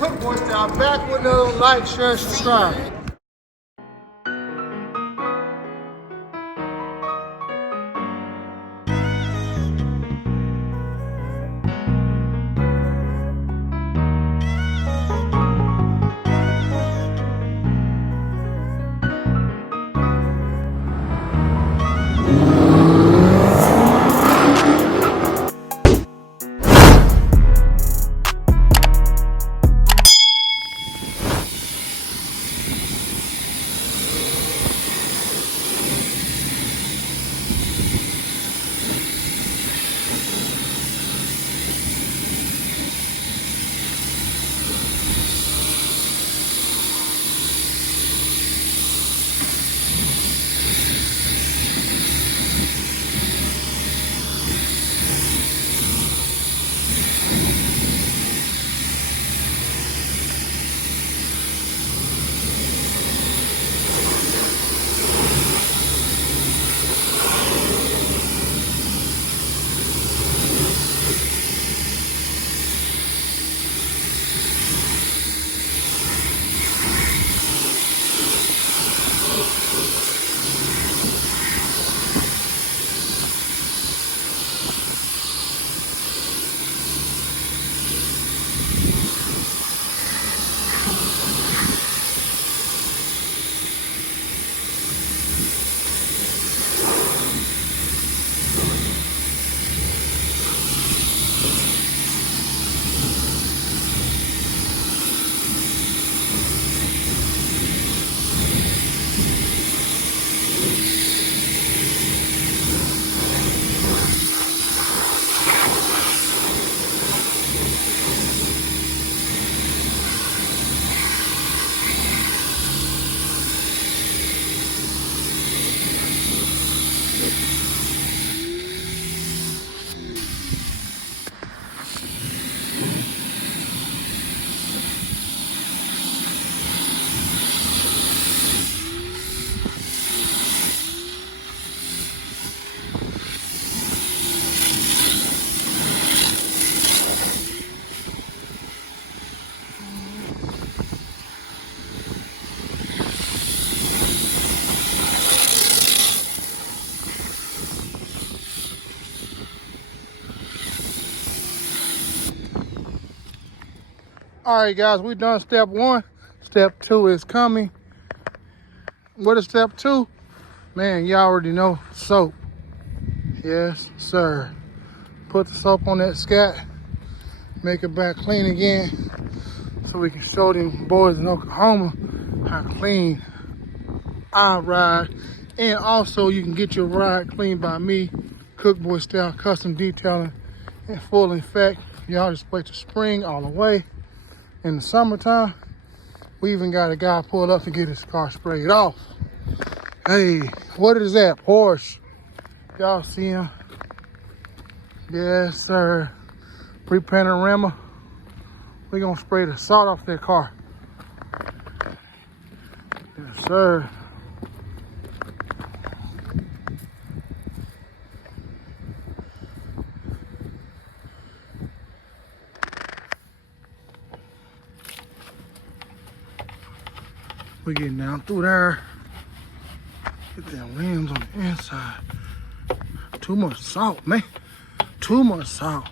Cookboy Style back with another like, share, subscribe. All right, guys, we done step one. Step two is coming. What is step two? Man, you already know, soap. Yes, sir. Put the soap on that scat, make it back clean again, so we can show them boys in Oklahoma how clean I ride. And also, you can get your ride cleaned by me, Cookboy Style Custom Detailing, in full effect. Y'all just wait to spring all the way. In the summertime, we even got a guy pull up to get his car sprayed off. Hey, what is that? Porsche. Y'all see him? Yes, sir. Pre-panorama. We're gonna spray the salt off that car. Yes, sir. We're getting down through there. Get them rims on the inside. Too much salt, man. Too much salt.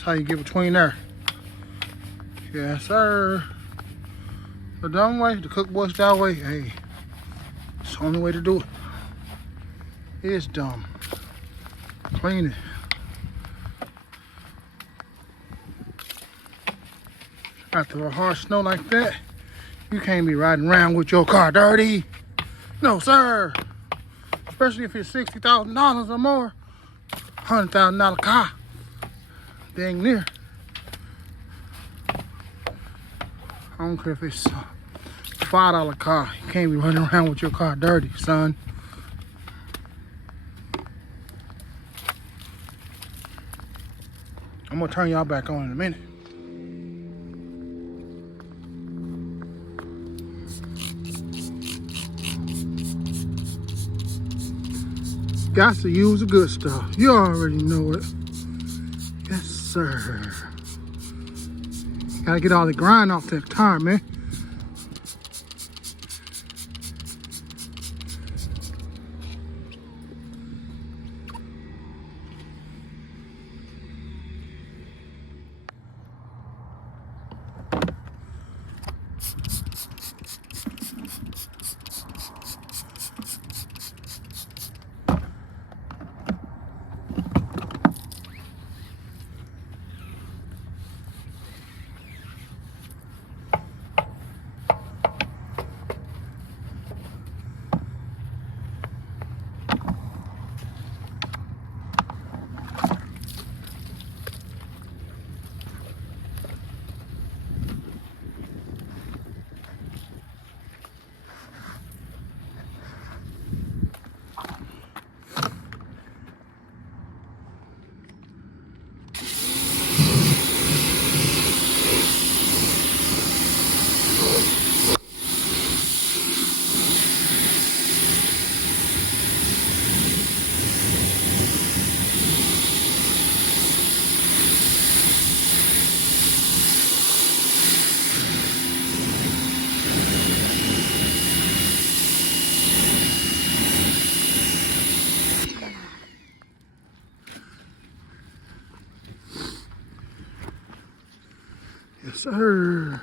That's how you get between there. Yes, sir. The dumb way, the Cookboy Style way, hey, it's the only way to do it. It's dumb. Clean it. After a hard snow like that, you can't be riding around with your car dirty. No, sir. Especially if it's $60,000 or more. $100,000 car. Dang near. I don't care if it's a $5 car. You can't be running around with your car dirty, son. I'm gonna turn y'all back on in a minute. Got to use the good stuff. You already know it. Yes, sir. Gotta get all the grind off that tire, man. Yes, sir.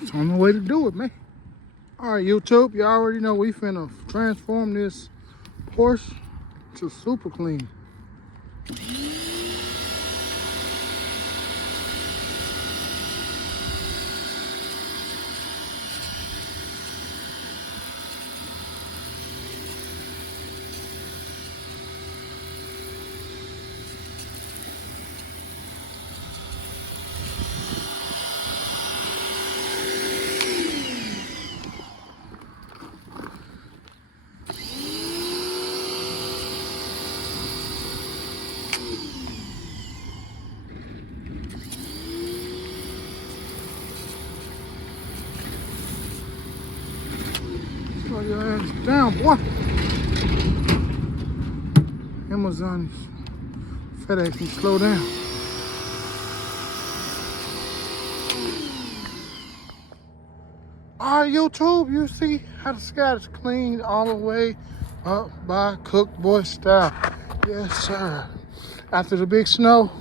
It's on the way to do it, man. All right, YouTube, you already know we finna transform this Porsche to super clean. Slow your ass down, boy. Amazon, FedEx can slow down. All right, YouTube, you see how the sky is cleaned all the way up by Cook Boy style. Yes, sir. After the big snow,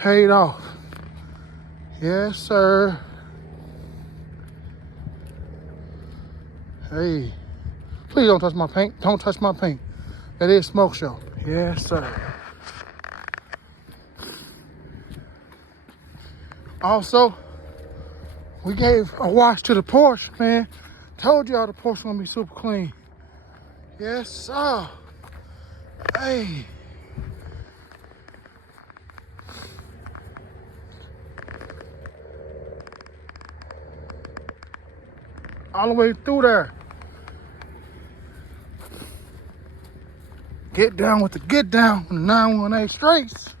paid off. Yes, sir. Hey, please don't touch my paint. Don't touch my paint. That is smoke show. Yes, sir. Also, we gave a wash to the Porsche, man. Told y'all the Porsche gonna be super clean. Yes, sir. Hey. All the way through there. Get down with the get down on the 918 straights.